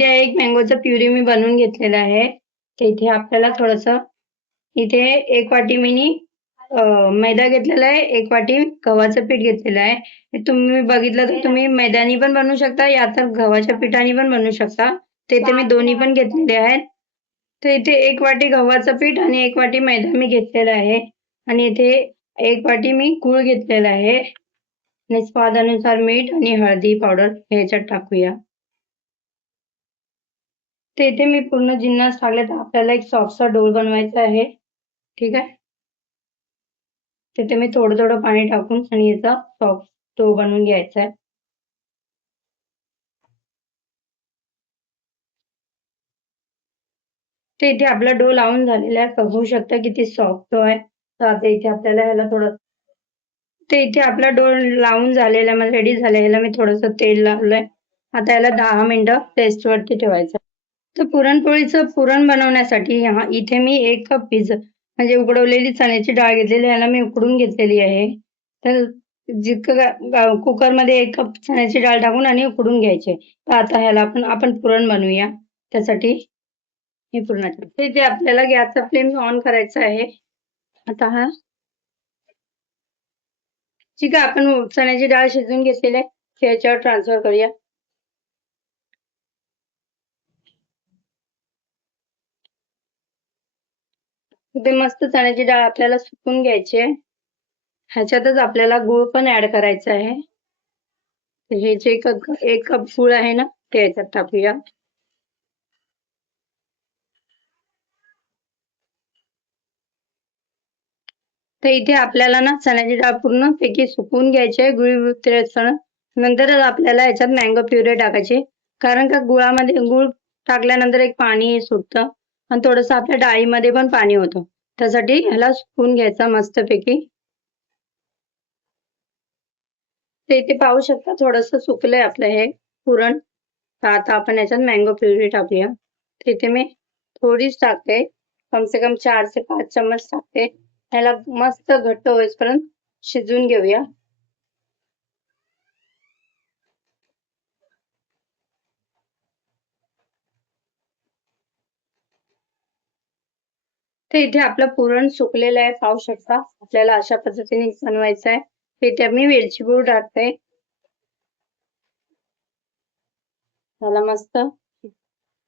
इथे एक मँगोचं प्युरी मी बनवून घेतलेलं आहे. तर इथे आपल्याला थोडंसं इथे 1 वाटी मैदा घेतलेला आहे, 1 वाटी गव्हाचं पीठ घेतलेलं आहे. हे तुम्ही बघितलं तर तुम्ही मैद्यानी पण बनवू शकता या तर गव्हाच्या पिठाने पण बनवू शकता. तर इथे मी दोन्ही पण घेतलेले आहेत. तर इथे 1 वाटी गव्हाचं पीठ आणि 1 वाटी मैदा मी घेतलेला आहे आणि इथे 1 वाटी मी गूळ घेतलेला आहे आणि स्वादानुसार मीठ आणि हळदी पावडर ह्याच्यात टाकूया. तर इथे मी पूर्ण जिन्नस टाकले तर आपल्याला एक सॉफ्टचा डो बनवायचा आहे. ठीक आहे. तिथे मी थोडं थोडं पाणी टाकून आणि याचा सॉफ्ट डो बनवून घ्यायचा आहे. तर इथे आपला डो लावून झालेला आहे. बघू शकता किती सॉफ्ट डो आहे. तर आता इथे आपल्याला ह्याला थोडं तर इथे आपला डो लावून झालेला आहे, रेडी झालेला. ह्याला मी थोडंसं तेल लावलंय. आता याला 10 मिनिटं रेस्टवरती ठेवायचं. तर पुरणपोळीचं पुरण बनवण्यासाठी इथे मी 1 कप म्हणजे उकडवलेली चण्याची डाळ घेतलेली ह्याला मी उकडून घेतलेली आहे. तर जितकं कुकरमध्ये 1 कप चण्याची डाळ टाकून आणि उकडून घ्यायचे. तर आता ह्याला आपण पुरण बनवूया. त्यासाठी हे पुरणाचे तर इथे आपल्याला गॅसचा फ्लेम ऑन करायचा आहे. आता ठीक आहे, आपण चण्याची डाळ शिजवून घेतलेली आहे. त्याच्यावर ट्रान्सफर करूया. इथे मस्त चण्याची डाळ आपल्याला सुकून घ्यायची आहे. ह्याच्यातच आपल्याला गूळ पण ऍड करायचा आहे. हे जे 1 कप गूळ आहे ना ते ह्याच्यात टाकूया. तर इथे आपल्याला ना चण्याची डाळ पूर्णपैकी सुकवून घ्यायची आहे गुळ वितळेपर्यंत. नंतरच आपल्याला याच्यात मँगो प्युरे टाकायचे. कारण का गुळामध्ये गूळ टाकल्यानंतर एक पाणी सुटतं आणि थोडंसं आपल्या डाळीमध्ये पण पाणी होतं. त्यासाठी ह्याला सुकवून घ्यायचं मस्तपैकी. तर इथे पाहू शकता थोडंसं सुकलंय आपलं हे पुरण. तर आता आपण याच्यात मँगो प्युरी टाकूया. तिथे मी थोडीच टाकते. कम से कम 4 से 5 चम्मच टाकते. ह्याला मस्त घट्ट होईपर्यंत शिजवून घेऊया. तर इथे आपलं पुरण सुकलेलं आहे पाहू शकता. आपल्याला अशा पद्धतीने बनवायचं आहे. इथे मी वेलची पूड टाकते. त्याला मस्त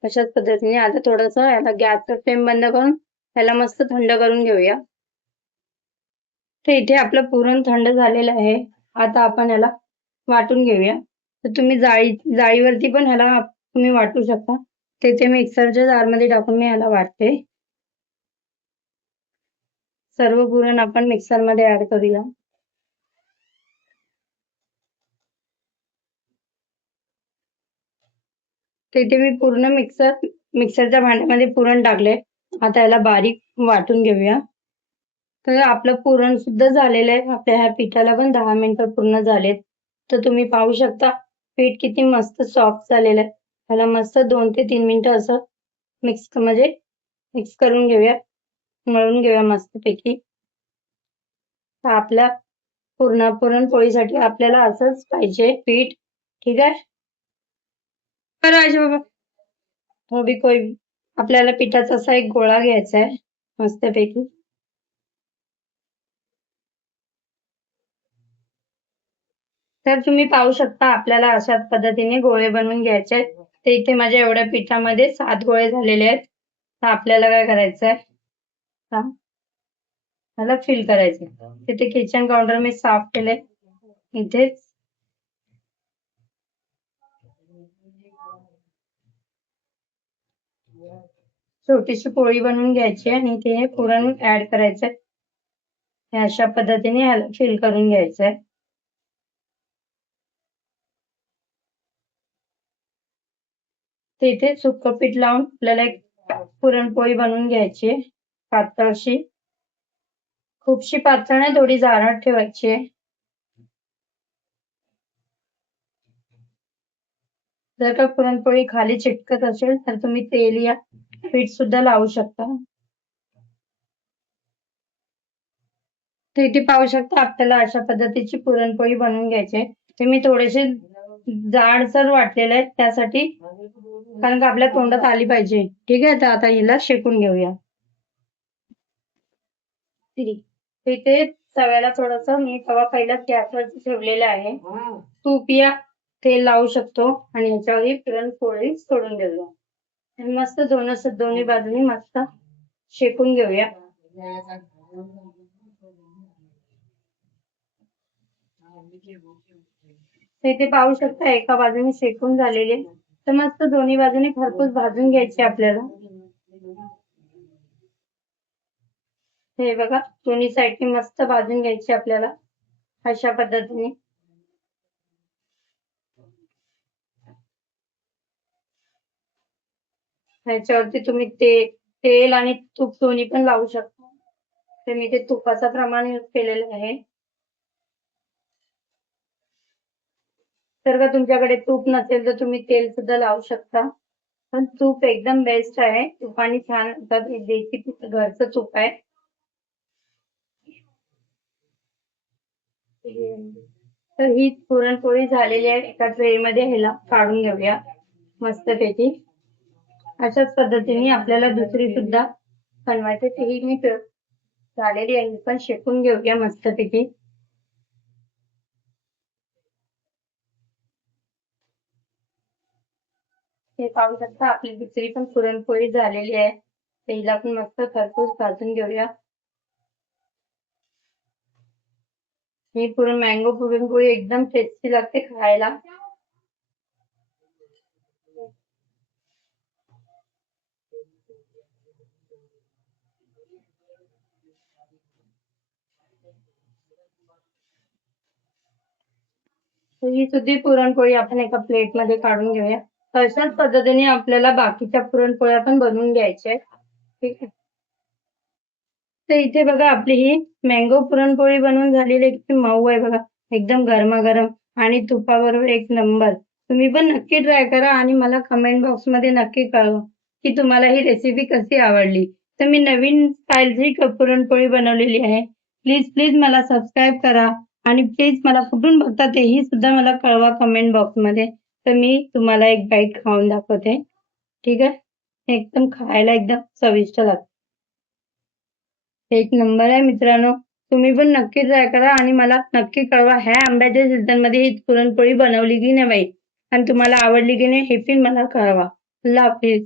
अशाच पद्धतीने आता थोडंसं याला गॅसचा फ्लेम बंद करून ह्याला मस्त थंड करून घेऊया. तर इथे आपलं पुरण थंड झालेलं आहे. आता आपण याला वाटून घेऊया. तर तुम्ही जाळीवरती पण ह्याला तुम्ही वाटू शकता. तिथे मिक्सरच्या जारमध्ये टाकून मी ह्याला वाटते. सर्व पुरण आपण मिक्सरमध्ये ऍड करूया. तर इथे मी पूर्ण मिक्सरच्या भांड्यामध्ये पुरण टाकले. आता याला बारीक वाटून घेऊया. तर आपलं पुरण सुद्धा झालेलं आहे. आपल्या ह्या पिठाला पण 10 मिनिटं पूर्ण झालेत. तर तुम्ही पाहू शकता पीठ किती मस्त सॉफ्ट झालेलं आहे. ह्याला मस्त 2 ते 3 मिनिटं असं मिक्स करून घेऊया. मळून घेऊया मस्तपैकी. तर आपल्या पुरणपोळीसाठी आपल्याला असंच पाहिजे पीठ. ठीक आहे. बाबा हो भी कोई आपल्याला पिठाचा असा एक गोळा घ्यायचा आहे मस्तपैकी. तर तुम्ही पाहू शकता आपल्याला अशाच पद्धतीने गोळे बनवून घ्यायचे आहेत. तर इथे माझ्या एवढ्या पिठामध्ये 7 गोळे झालेले आहेत. तर आपल्याला काय करायचं आहे ह्याला फिल करायचं. तिथे किचन काउंटर मी साफ केले. इथेच छोटीशी पोळी बनवून घ्यायची आणि ते पुरण ऍड करायचंय. अशा पद्धतीने ह्याला फिल करून घ्यायचंय. तिथे सुकं पीठ लावून आपल्याला एक पुरणपोळी बनवून घ्यायची आहे पातळ अशी. खूपशी पातळ नाही, थोडी जाडट ठेवायची आहे. जर का पुरणपोळी खाली चिटकत असेल तर तुम्ही तेल या पीठ सुद्धा लावू शकता. तर इथे पाहू शकता आपल्याला अशा पद्धतीची पुरणपोळी बनवून घ्यायची. तर मी थोडेसे जाडसर वाटलेलं आहे त्यासाठी, कारण का आपल्या तोंडात आली पाहिजे. ठीक आहे, तर आता हिला शेकून घेऊया. इथे तव्याला थोडस मी तवा पहिला गॅसवर ठेवलेला आहे. तूप या तेल लावू शकतो आणि याच्यावर ही पुरणपोळी सोडून देऊया. मस्त दोन्ही बाजूनी मस्त शेकून घेऊया. इथे पाहू शकता एका बाजूने शेकून झालेले, तर मस्त दोन्ही बाजूने खरपूस भाजून घ्यायचे आपल्याला. हे बघा, दोन्ही साईडने मस्त भाजून घ्यायचे आपल्याला अशा पद्धतीने. ह्याच्यावरती तुम्ही तेल आणि तूप दोन्ही पण लावू शकता. तर मी ते तुपाचा प्रमाण यूज केलेलं आहे. जर का तुमच्याकडे तूप नसेल तर तुम्ही तेल सुद्धा लावू शकता, पण तूप एकदम बेस्ट आहे. तुपाने छान देशी घरचं तूप आहे. तर ही पुरणपोळी झालेली आहे. एका ट्रे मध्ये ह्याला काढून घेऊया मस्तपैकी. अशाच पद्धतीने आपल्याला दुसरी सुद्धा बनवायची. ही मी झालेली आहे, पण शेकून घेऊया मस्तपैकी. हे पाहू शकता आपली दुसरी पण पुरणपोळी झालेली आहे. हिला पण मस्त खरपूस भाजून घेऊया. ही मँगो पुरणपोळी एकदम टेस्टी लागते खायला. ही सुद्धा पुरणपोळी आपण एका प्लेट मध्ये काढून घेऊया. अशाच पद्धतीने आपल्याला बाकीच्या पुरणपोळ्या पण बनवून घ्यायच्या आहेत. ठीक आहे, तर इथे बघा आपली ही मँगो पुरणपोळी बनवून झालेली किती मऊ आहे बघा, एकदम गरमागरम आणि तुपाबरोबर एक नंबर. तुम्ही पण नक्की ट्राय करा आणि मला कमेंट बॉक्स मध्ये नक्की कळवा की तुम्हाला ही रेसिपी कशी आवडली. तर मी नवीन स्टाईलची पुरणपोळी बनवलेली आहे. प्लीज मला सबस्क्राईब करा आणि प्लीज मला कुठून बघता तेही सुद्धा मला कळवा कमेंट बॉक्स मध्ये. तर मी तुम्हाला एक बाईट खाऊन दाखवते. ठीक आहे, एकदम खायला एकदम चविष्ट लागते. एक नंबर आहे मित्रांनो. तुम्ही पण नक्की ट्राय करा आणि मला नक्की कळवा ह्या आंब्याच्या सीझन मध्ये ही पुरणपोळी बनवली की नाही आणि तुम्हाला आवडली की नाही हे पण मला कळवा. अल्लाह हाफिज.